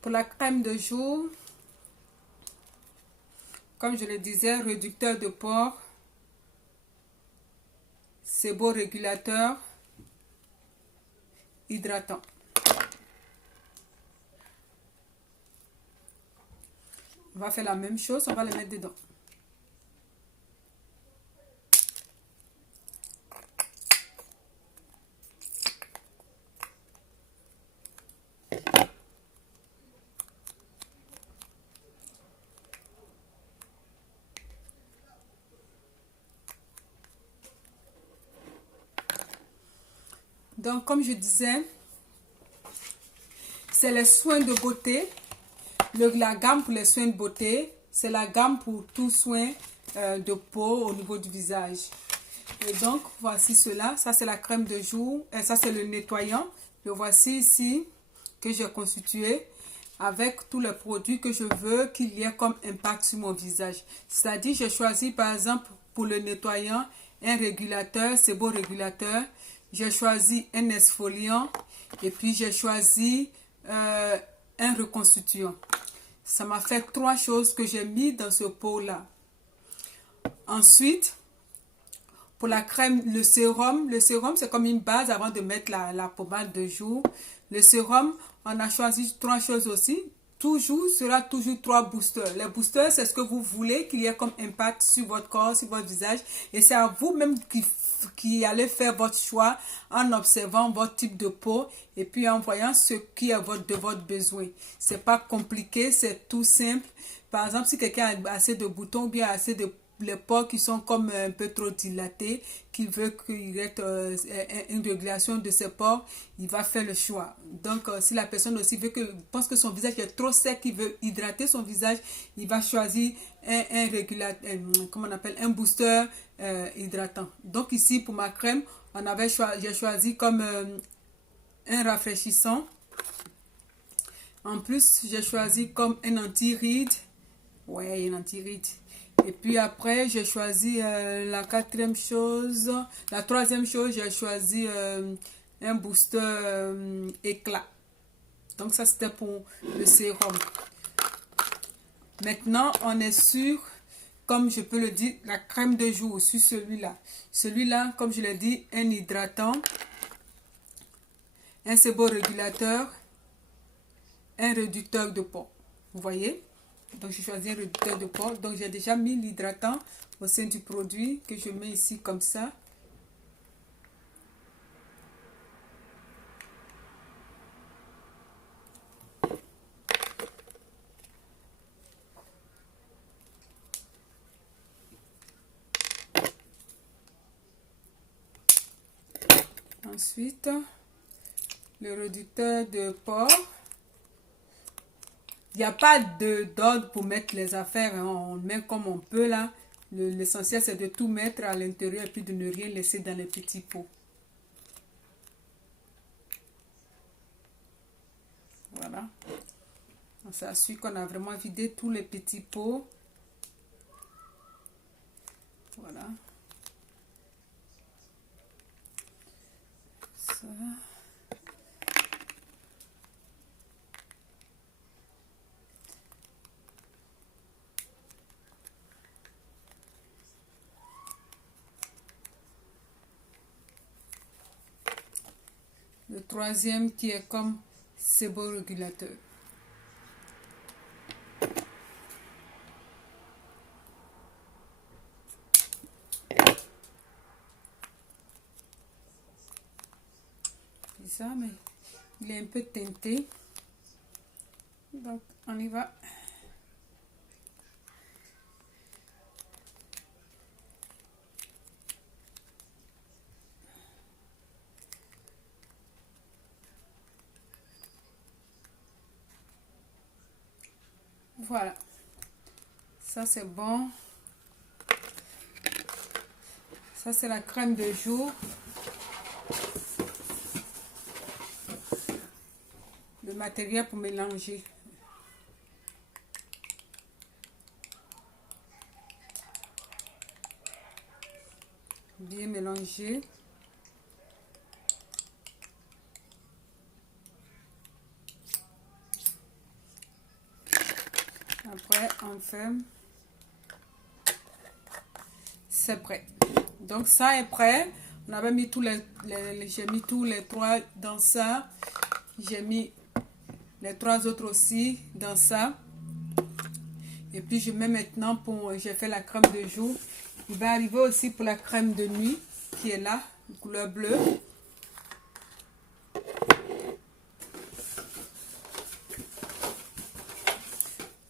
Pour la crème de jour, comme je le disais, réducteur de pores, séborégulateur, hydratant. On va faire la même chose, on va le mettre dedans. Donc, comme je disais, c'est les soins de beauté. La gamme pour les soins de beauté, c'est la gamme pour tout soin de peau au niveau du visage. Et donc, voici cela. Ça, c'est la crème de jour. Et ça, c'est le nettoyant. Le voici ici que j'ai constitué avec tous les produits que je veux qu'il y ait comme impact sur mon visage. C'est-à-dire, j'ai choisi par exemple pour le nettoyant un régulateur, séborégulateur. J'ai choisi un exfoliant et puis j'ai choisi un reconstituant. Ça m'a fait 3 choses que j'ai mis dans ce pot-là. Ensuite, pour la crème, le sérum c'est comme une base avant de mettre la pommade de jour. Le sérum, on a choisi 3 choses aussi. Sera toujours 3 boosters. Les boosters, c'est ce que vous voulez qu'il y ait comme impact sur votre corps, sur votre visage. Et c'est à vous-même qui allez faire votre choix en observant votre type de peau et puis en voyant ce qui est de votre besoin. C'est pas compliqué, c'est tout simple. Par exemple, si quelqu'un a assez de boutons ou bien assez de les pores qui sont comme un peu trop dilatés, qui veut qu'il y ait une régulation de ses pores, il va faire le choix. Donc, si la personne aussi pense que son visage est trop sec, il veut hydrater son visage, il va choisir un booster hydratant. Donc, ici, pour ma crème, j'ai choisi comme un rafraîchissant. En plus, j'ai choisi comme un anti-rides. Ouais, un anti-rides. Et puis après, j'ai choisi la troisième chose, j'ai choisi un booster éclat. Donc ça, c'était pour le sérum. Maintenant, on est sur, comme je peux le dire, la crème de jour sur celui-là. Celui-là, comme je l'ai dit, un hydratant, un séborégulateur, un réducteur de pores. Vous voyez? Donc, j'ai choisi un réducteur de pores. Donc, j'ai déjà mis l'hydratant au sein du produit que je mets ici comme ça. Ensuite, le réducteur de pores. Il n'y a pas d'ordre pour mettre les affaires. Hein. On met comme on peut là. L'essentiel, c'est de tout mettre à l'intérieur et puis de ne rien laisser dans les petits pots. Voilà. On s'assure qu'on a vraiment vidé tous les petits pots. Voilà. Ça. Le troisième qui est comme séborégulateur. Ça, mais il est un peu teinté. Donc, on y va. Voilà. Ça, c'est bon. Ça, c'est la crème de jour. Le matériel pour mélanger. Bien mélanger. Après, on ferme. C'est prêt. Donc, ça est prêt. On avait mis j'ai mis tous les 3 dans ça. J'ai mis les 3 autres aussi dans ça. Et puis, je mets maintenant j'ai fait la crème de jour. Il va arriver aussi pour la crème de nuit qui est là, couleur bleue.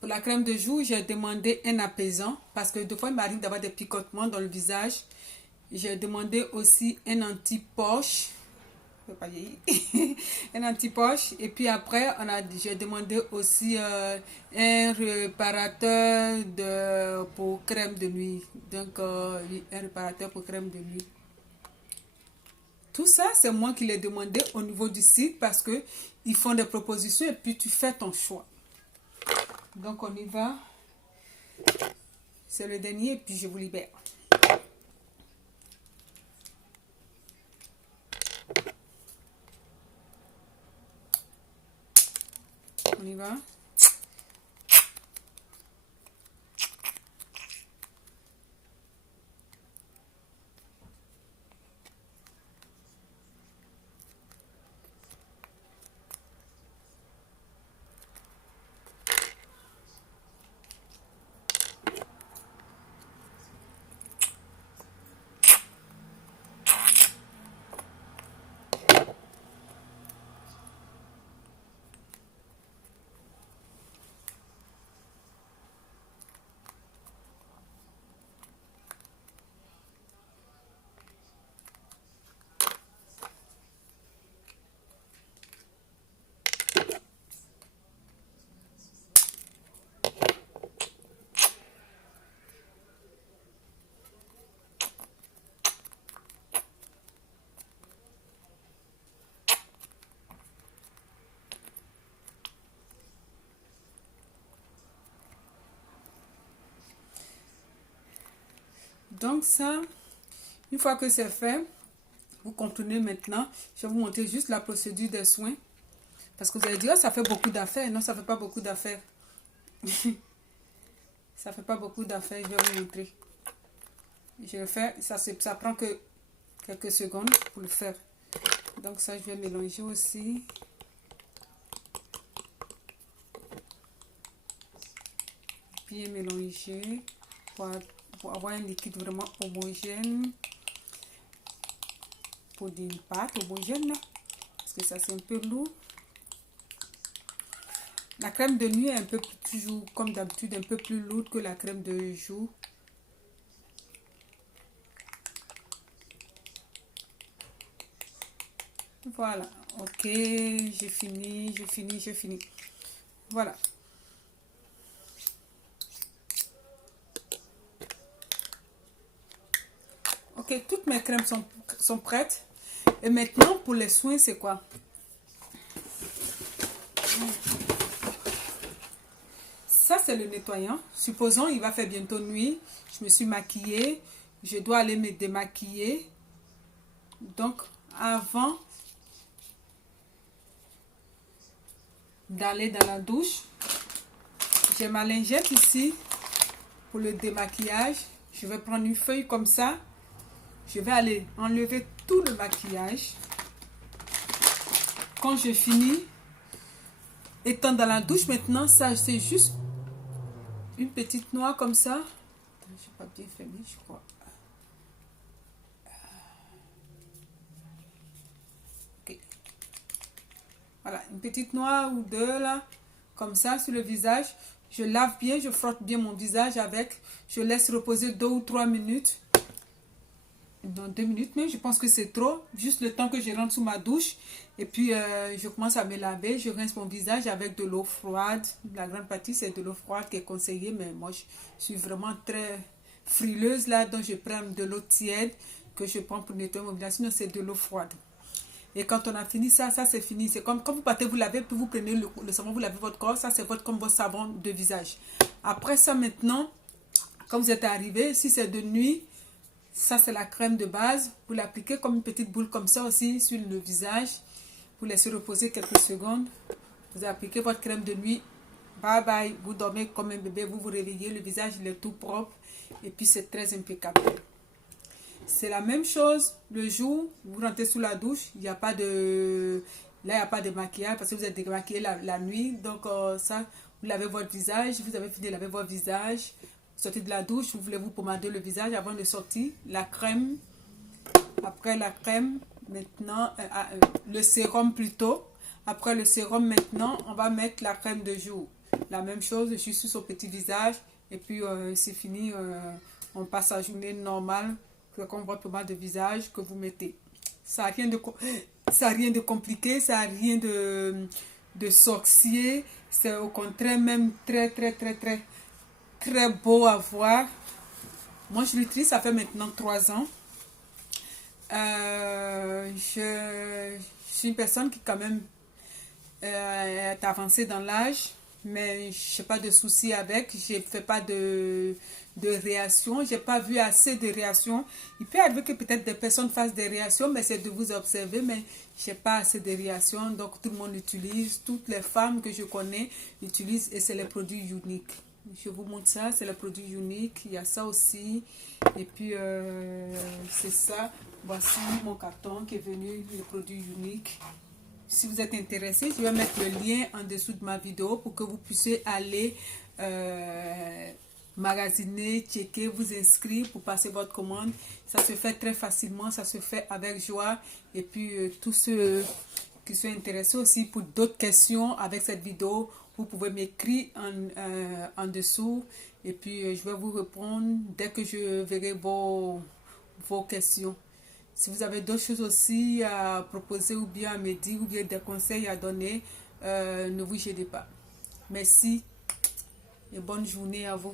Pour la crème de jour, j'ai demandé un apaisant parce que des fois, il m'arrive d'avoir des picotements dans le visage. J'ai demandé aussi un anti-poche. Un anti-poche. Et puis après, j'ai demandé aussi un réparateur pour crème de nuit. Donc, un réparateur pour crème de nuit. Tout ça, c'est moi qui l'ai demandé au niveau du site parce que ils font des propositions et puis tu fais ton choix. Donc, on y va. C'est le dernier et puis je vous libère. On y va. Donc ça, une fois que c'est fait, vous contournez maintenant. Je vais vous montrer juste la procédure des soins. Parce que vous allez dire, oh, ça fait beaucoup d'affaires. Non, ça ne fait pas beaucoup d'affaires. Ça ne fait pas beaucoup d'affaires. Je vais vous montrer. Je vais faire, ça prend que quelques secondes pour le faire. Donc ça, je vais mélanger aussi. Bien mélanger pour avoir un liquide vraiment homogène. Pour une pâte homogène. Parce que ça, c'est un peu lourd. La crème de nuit est un peu toujours, comme d'habitude, un peu plus lourde que la crème de jour. Voilà. Ok, j'ai fini. Voilà. Ok, toutes mes crèmes sont prêtes. Et maintenant, pour les soins, c'est quoi? Ça, c'est le nettoyant. Supposons, il va faire bientôt nuit. Je me suis maquillée. Je dois aller me démaquiller. Donc, avant d'aller dans la douche, j'ai ma lingette ici pour le démaquillage. Je vais prendre une feuille comme ça. Je vais aller enlever tout le maquillage. Quand je finis, étant dans la douche maintenant, ça c'est juste une petite noix comme ça. Je n'ai pas bien fermé, je crois. Ok. Voilà, une petite noix ou deux là, comme ça sur le visage. Je lave bien, je frotte bien mon visage avec. Je laisse reposer 2 ou 3 minutes. Dans 2 minutes, mais je pense que c'est trop. Juste le temps que je rentre sous ma douche. Et puis, je commence à me laver. Je rince mon visage avec de l'eau froide. La grande partie, c'est de l'eau froide qui est conseillée. Mais moi, je suis vraiment très frileuse là. Donc, je prends de l'eau tiède que je prends pour nettoyer mon visage. Sinon, c'est de l'eau froide. Et quand on a fini ça, c'est fini. C'est comme quand vous partez, vous lavez, puis vous prenez le savon, vous lavez votre corps. Ça, c'est comme votre savon de visage. Après ça, maintenant, quand vous êtes arrivé, si c'est de nuit, ça, c'est la crème de base. Vous l'appliquez comme une petite boule comme ça aussi sur le visage. Vous laissez reposer quelques secondes. Vous appliquez votre crème de nuit Bye bye. Vous dormez comme un bébé, vous vous réveillez, le visage il est tout propre et puis c'est très impeccable. C'est la même chose le jour, vous rentrez sous la douche, il n'y a pas de... Là, il n'y a pas de maquillage parce que vous êtes démaquillé la nuit. Donc, ça, vous lavez votre visage, vous avez fini de laver votre visage. Vous sortez de la douche, vous voulez vous pommader le visage avant de sortir. La crème, après la crème, maintenant, le sérum plutôt. Après le sérum, maintenant, on va mettre la crème de jour. La même chose, juste sur son petit visage. Et puis, c'est fini. On passe la journée normale, comme votre pommade de visage que vous mettez. Ça n'a rien de, ça a rien de compliqué, ça n'a rien de sorcier. C'est au contraire même très, très, très, très, très beau à voir. Moi, je l'utilise, ça fait maintenant 3 ans. Je suis une personne qui quand même est avancée dans l'âge, mais je n'ai pas de soucis avec, je ne fais pas de réaction, je n'ai pas vu assez de réactions. Il peut arriver que peut-être des personnes fassent des réactions, mais c'est de vous observer, mais je n'ai pas assez de réactions, donc tout le monde l'utilise, toutes les femmes que je connais l'utilisent et c'est les produits uniques. Je vous montre ça, c'est le produit unique, il y a ça aussi, et puis c'est ça. Voici mon carton qui est venu, le produit unique. Si vous êtes intéressé, je vais mettre le lien en dessous de ma vidéo pour que vous puissiez aller magasiner, checker, vous inscrire pour passer votre commande. Ça se fait très facilement, ça se fait avec joie. Et puis tous ceux qui sont intéressés aussi pour d'autres questions avec cette vidéo, vous pouvez m'écrire en dessous. Et puis je vais vous répondre dès que je verrai vos questions. Si vous avez d'autres choses aussi à proposer ou bien à me dire ou bien des conseils à donner, ne vous gênez pas. Merci et bonne journée à vous.